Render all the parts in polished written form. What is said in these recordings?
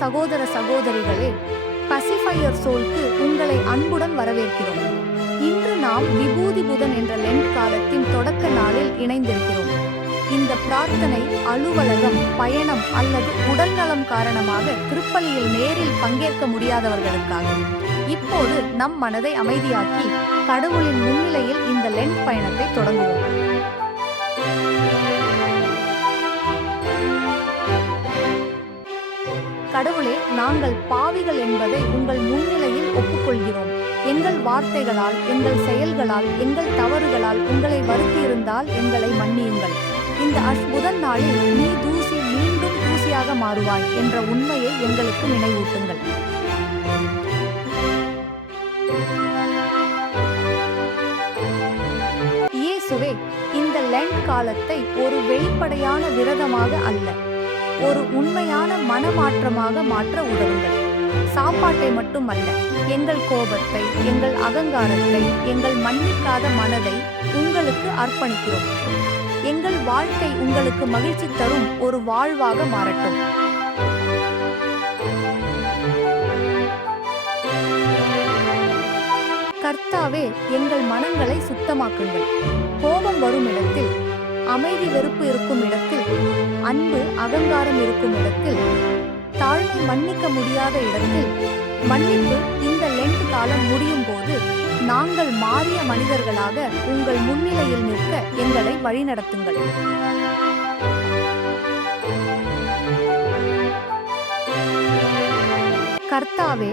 சகோதர சகோதரிகளே, பசிஃபையர் சோல்க்கு உங்களை அன்புடன் வரவேற்கிறோம். இன்று நாம் விபூதி புதன் என்ற லென்ட் காலத்தின் தொடக்க நாளில் இணைந்திருக்கிறோம். இந்த பிரார்த்தனை அலுவலகம், பயணம் அல்லது உடல்நலம் காரணமாக திருப்பலியில் நேரில் பங்கேற்க முடியாதவர்களுக்காக. இப்போது நம் மனதை அமைதியாக்கி கடவுளின் முன்னிலையில் இந்த லென்ட் பயணத்தை தொடங்குவோம். கடவுளே, நாங்கள் பாவிகள் என்பதை உங்கள் முன்னிலையில் ஒப்புக்கொள்கிறோம். எங்கள் வார்த்தைகளால், எங்கள் செயல்களால், எங்கள் தவறுகளால் உங்களை வருத்தியிருந்தால் எங்களை மன்னியுங்கள். இந்த புதன் நாளில் நீ தூசி மீண்டும் தூசியாக மாறுவாய் என்ற உண்மையை எங்களுக்கு நினைவூட்டுங்கள். இயேசுவே, இந்த லென்ட் காலத்தை ஒரு வெளிப்படையான விரதமாக அல்ல, ஒரு உண்மையான மனமாற்றமாக மாற்ற உதவுங்கள். சாப்பாட்டை மட்டுமல்ல, எங்கள் கோபத்தை, எங்கள் அகங்காரத்தை, எங்கள் மன்னிக்காத மனதை உங்களுக்கு அர்ப்பணிக்கிறோம். எங்கள் வாழ்க்கை உங்களுக்கு மகிழ்ச்சி தரும் ஒரு வாழ்வாக மாறட்டும். கர்த்தாவே, எங்கள் மனங்களை சுத்தமாக்குங்கள். கோபம் வரும் இடத்தில், அமைதி வெறுப்பு இருக்கும் இடத்தில், அன்பு அகங்காரம் இருக்கும் இடத்தில், தாழ்மை மன்னிக்க முடியாத இடத்தில், மன்னிப்பு இந்த லென்ட் காலம் முடியும் போது நாங்கள் மாறிய மனிதர்களாக உங்கள் முன்னிலையில் நிற்க எங்களை வழிநடத்துங்கள். கர்த்தாவே,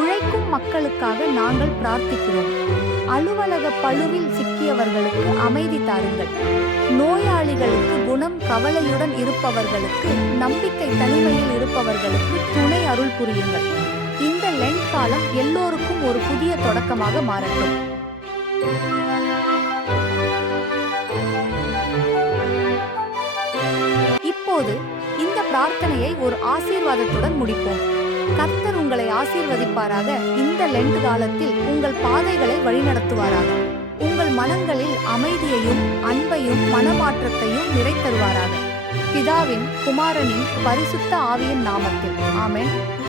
உழைக்கும் மக்களுக்காக நாங்கள் பிரார்த்திக்கிறோம். அலுவலக பளுவில் சிக்கியவர்களுக்கு அமைதி தாருங்கள். நோயாளிகளுக்கு குணம், கவலையுடன் இருப்பவர்களுக்கு நம்பிக்கை, தனிமையில் இருப்பவர்களுக்கு துணை அருள் புரியுங்கள். இந்த லென்ட் காலம் எல்லோருக்கும் ஒரு புதிய தொடக்கமாக மாறட்டும். இப்போது இந்த பிரார்த்தனையை ஒரு ஆசீர்வாதத்துடன் முடிப்போம். கர்த்தர் உங்களை ஆசீர்வதிப்பாராக. இந்த லென்ட் காலத்தில் உங்கள் பாதைகளை வழிநடத்துவாராக. உங்கள் மனங்களில் அமைதியையும் அன்பையும் மனமாற்றத்தையும் நிறைத்தருவாராக. பிதாவின், குமாரனின், பரிசுத்த ஆவியின் நாமத்தில். ஆமென்.